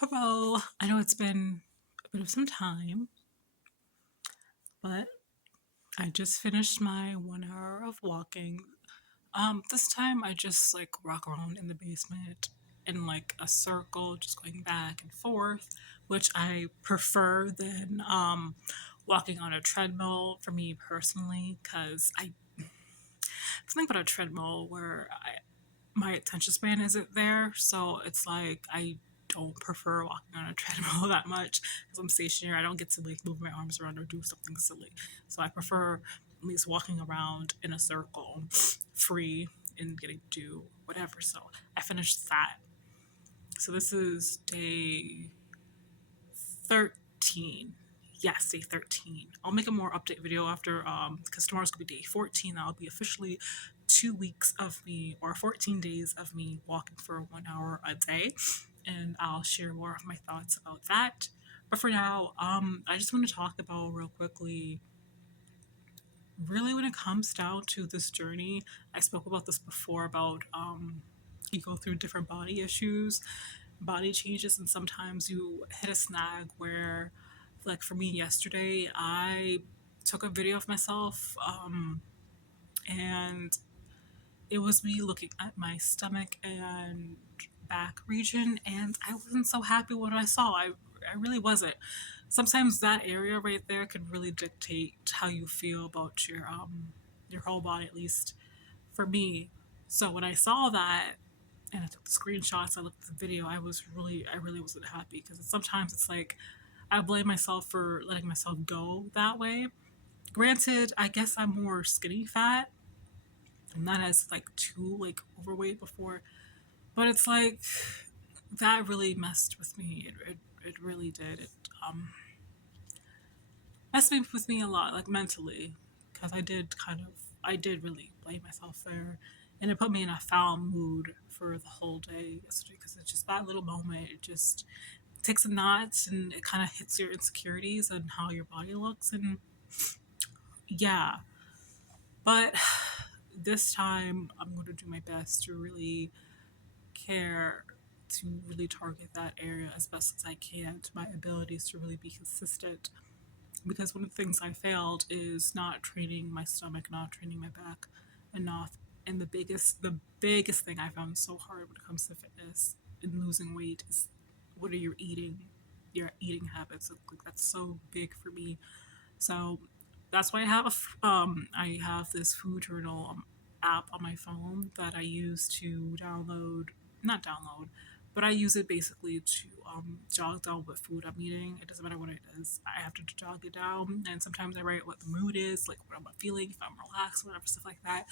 Hello. I know it's been a bit of some time, but I just finished my 1 hour of walking. This time I just like walk around in the basement in like a circle, just going back and forth, which I prefer than walking on a treadmill for me personally, because I think about a treadmill where my attention span isn't there, so it's like I don't prefer walking on a treadmill that much because I'm stationary. I don't get to like move my arms around or do something silly. So I prefer at least walking around in a circle, free and getting to do whatever. So I finished that. So this is day 13. Yes, day 13. I'll make a more update video after because tomorrow's gonna be day 14. That'll be officially 2 weeks of me, or 14 days of me walking for 1 hour a day. And I'll share more of my thoughts about that. But for now, I just want to talk about real quickly, really when it comes down to this journey. I spoke about this before about you go through different body issues, body changes, and sometimes you hit a snag where, like for me yesterday, I took a video of myself, and it was me looking at my stomach and back region, and I wasn't so happy with what I saw. I really wasn't. Sometimes that area right there can really dictate how you feel about your whole body, at least for me. So when I saw that and I took the screenshots, I looked at the video, I really wasn't happy, because sometimes it's like I blame myself for letting myself go that way. Granted, I guess I'm more skinny fat. I'm not as like too like overweight before, but it's like that really messed with me. It really did. It messed with me a lot, like mentally, because I did really blame myself there, and it put me in a foul mood for the whole day yesterday, because it's just that little moment. It just takes a knot and it kind of hits your insecurities and how your body looks, and yeah. But this time I'm going to do my best to really care, to really target that area as best as I can, to my abilities to really be consistent. Because one of the things I failed is not training my stomach, not training my back enough. And the biggest thing I found so hard when it comes to fitness and losing weight is, what are your eating habits. Like, that's so big for me. So that's why I have this food journal app on my phone that I use to download, not download, but I use it basically to jog down what food I'm eating. It doesn't matter what it is, I have to jog it down. And sometimes I write what the mood is, like what I'm feeling, if I'm relaxed, whatever, stuff like that.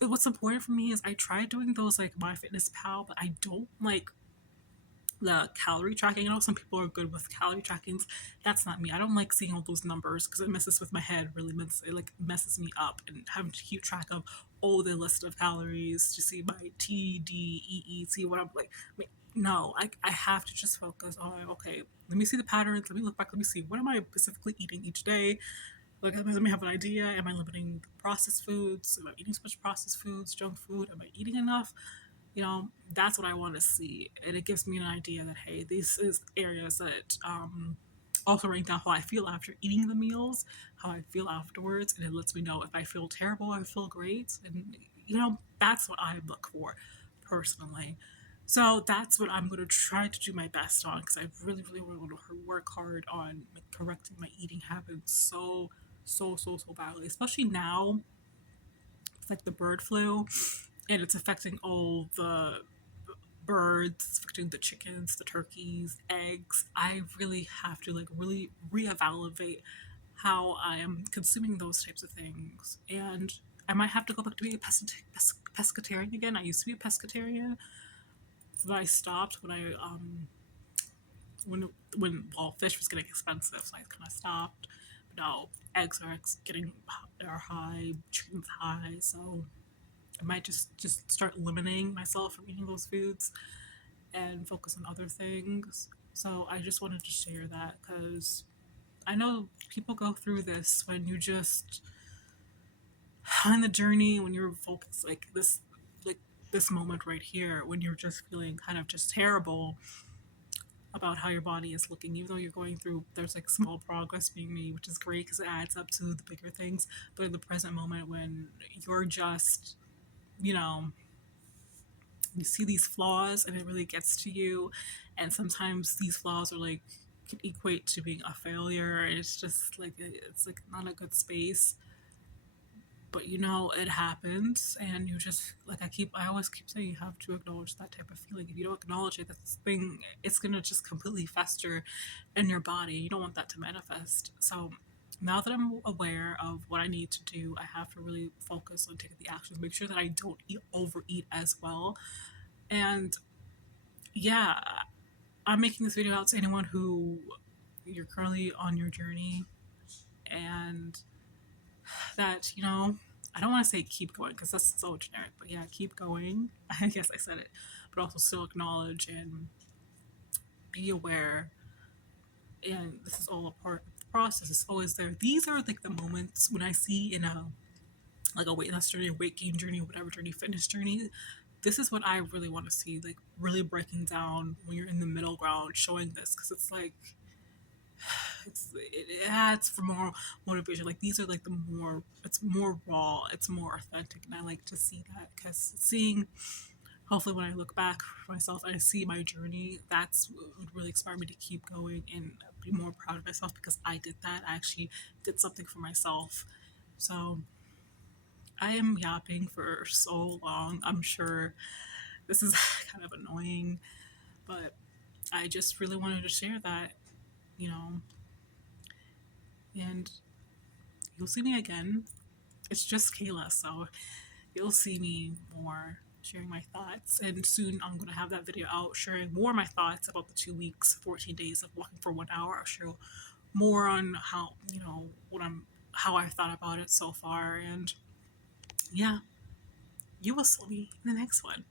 What's important for me is I try doing those like MyFitnessPal, but I don't like the calorie tracking. I know some people are good with calorie trackings. That's not me. I don't like seeing all those numbers because it messes with my head. Really, it like messes me up, and having to keep track of all the list of calories to see my TDEE, see what I'm like. I mean, no, I have to just focus on, okay, let me see the patterns. Let me look back. Let me see, what am I specifically eating each day. Like, let me have an idea. Am I limiting processed foods? Am I eating so much processed foods, junk food? Am I eating enough? That's what I want to see, and it gives me an idea that, hey, these is areas that also write down how I feel after eating the meals, how I feel afterwards, and it lets me know if I feel terrible or I feel great. And that's what I look for personally. So that's what I'm going to try to do my best on, because I really really want to work hard on like correcting my eating habits so badly, especially now. It's like the bird flu, and it's affecting all the birds, it's affecting the chickens, the turkeys, eggs. I really have to like really reevaluate how I am consuming those types of things. And I might have to go back to being a pescatarian again. I used to be a pescatarian, but I stopped when fish was getting expensive, so I kind of stopped. But now eggs are high, chicken's high, so I might just start limiting myself from eating those foods and focus on other things. So I just wanted to share that, because I know people go through this when you just on the journey, when you're focused like this moment right here, when you're just feeling kind of just terrible. about how your body is looking, even though you're going through, there's like small progress being made, which is great because it adds up to the bigger things. But in the present moment, when you're just, you know, you see these flaws and it really gets to you, and sometimes these flaws are like can equate to being a failure, and it's just like it's like not a good space. But it happens, and you just like I always keep saying you have to acknowledge that type of feeling. If you don't acknowledge it, this thing, it's gonna just completely fester in your body. You don't want that to manifest. So now that I'm aware of what I need to do, I have to really focus on taking the actions, make sure that I don't overeat as well. And yeah, I'm making this video out to anyone who you're currently on your journey, and that, I don't want to say keep going because that's so generic, but yeah, keep going. I guess I said it, but also still acknowledge and be aware. And this is all a part of the process. It's always there. These are like the moments when I see in a like a weight loss journey, weight gain journey, whatever journey, fitness journey. This is what I really want to see, like really breaking down when you're in the middle ground, showing this because it's like it adds for more motivation. Like these are like the more it's more raw, it's more authentic, and I like to see that because seeing hopefully when I look back for myself and I see my journey, that's what would really inspire me to keep going and be more proud of myself because I did that. I actually did something for myself. So I am yapping for so long. I'm sure this is kind of annoying, but I just really wanted to share that, you know, and you'll see me again. It's just Kayla, so you'll see me more sharing my thoughts. And soon I'm going to have that video out sharing more of my thoughts about the 2 weeks, 14 days of walking for 1 hour. I'll share more on how, how I've thought about it so far. And yeah, you will see me in the next one.